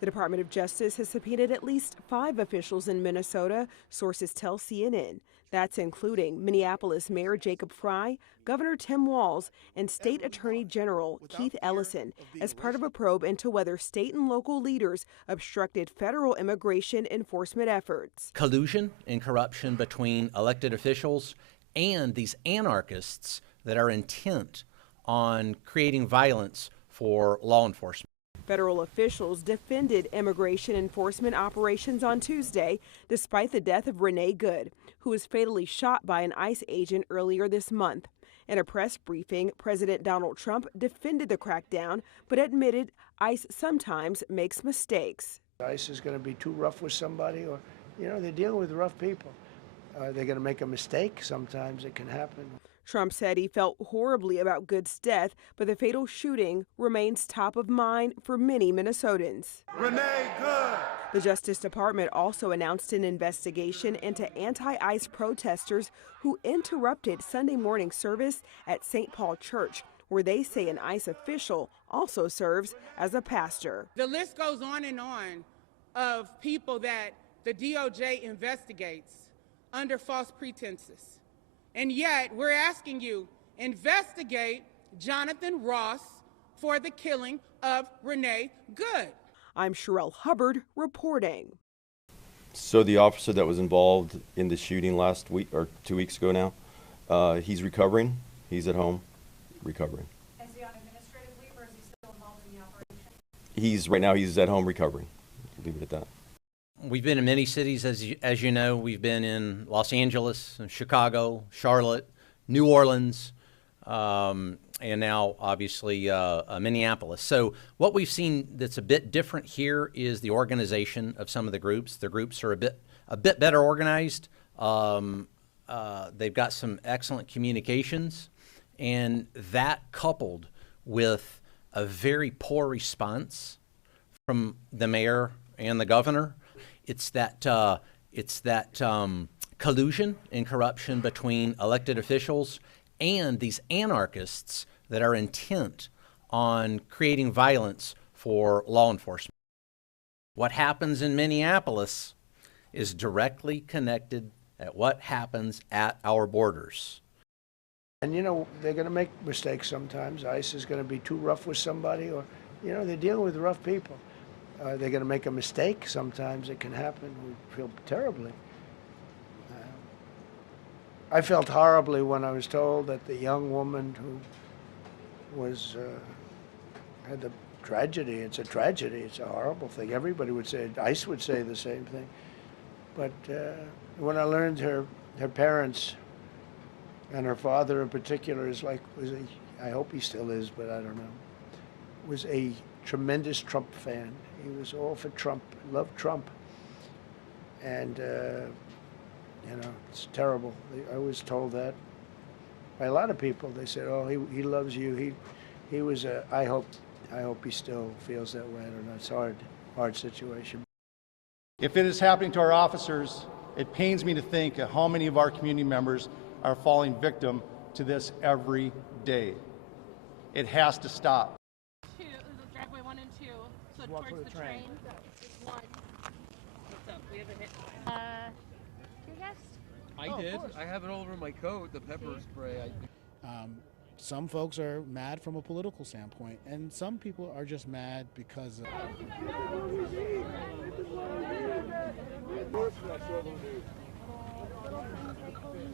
The Department of Justice has subpoenaed at least 5 officials in Minnesota, sources tell CNN. That's including Minneapolis Mayor Jacob Frey, Governor Tim Walz, and State Attorney General Keith Ellison as part of a probe into whether state and local leaders obstructed federal immigration enforcement efforts. Collusion and corruption between elected officials and these anarchists that are intent on creating violence for law enforcement. Federal officials defended immigration enforcement operations on Tuesday, despite the death of Renee Good, who was fatally shot by an ICE agent earlier this month. In a press briefing, President Donald Trump defended the crackdown, but admitted ICE sometimes makes mistakes. ICE is going to be too rough with somebody, or, they're dealing with rough people. They're going to make a mistake. Sometimes it can happen. Trump said he felt horribly about Good's death, but the fatal shooting remains top of mind for many Minnesotans. Renee Good! The Justice Department also announced an investigation into anti-ICE protesters who interrupted Sunday morning service at St. Paul Church, where they say an ICE official also serves as a pastor. The list goes on and on of people that the DOJ investigates under false pretenses. And yet, we're asking you, investigate Jonathan Ross for the killing of Renee Good. I'm Sherelle Hubbard reporting. So the officer that was involved in the shooting last week, or 2 weeks ago now, he's recovering. He's at home recovering. Is he on administrative leave, or is he still involved in the operation? Right now he's at home recovering. Leave it at that. We've been in many cities, as you know. We've been in Los Angeles, Chicago, Charlotte, New Orleans, and now obviously Minneapolis. So what we've seen that's a bit different here is the organization of some of the groups. The groups are a bit better organized. They've got some excellent communications, and that coupled with a very poor response from the mayor and the governor. It's that collusion and corruption between elected officials and these anarchists that are intent on creating violence for law enforcement. What happens in Minneapolis is directly connected at what happens at our borders. And they're going to make mistakes sometimes. ICE is going to be too rough with somebody, or, they're dealing with rough people. They're going to make a mistake. Sometimes it can happen. We feel terribly. I felt horribly when I was told that the young woman who had the tragedy. It's a tragedy. It's a horrible thing. Everybody would say it. ICE would say the same thing. But when I learned her parents and her father in particular I hope he still is, but I don't know, was a tremendous Trump fan. He was all for Trump, loved Trump. And, it's terrible. I was told that by a lot of people. They said, oh, he loves you. He was I hope he still feels that way. I don't know. It's a hard situation. If it is happening to our officers, it pains me to think of how many of our community members are falling victim to this every day. It has to stop. Driveway 1 and 2, so towards the train. 1. What's up? We have a hit. Your guest? I did. I have it all over my coat, the pepper spray. Some folks are mad from a political standpoint, and some people are just mad because of...